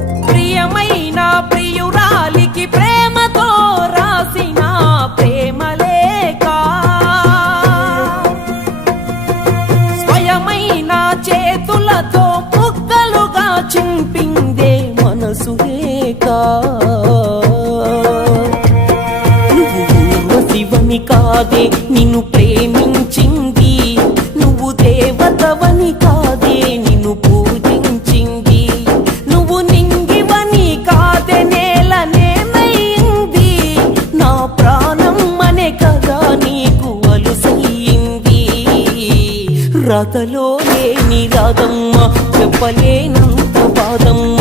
ప్రియమైన ప్రియురాలికి ప్రేమతో రాసిన ప్రేమ లేఖ, స్వయమైన చేతులతో ముక్కలుగా చింపిందే మనసు లేక. నువ్వు ఊర్వశివని కాదే నిన్ను ప్రేమించింది, నువ్వు దేవతవని కాదే నిన్ను పూజించింది, నువ్వు నింగివని కాదే నేలనేమైంది, నా ప్రాణం అనే కదా నీకు అలుసయ్యింది. రాతలో లేని రాదమ్మ, చెప్పలేనంత బాధమ్మ,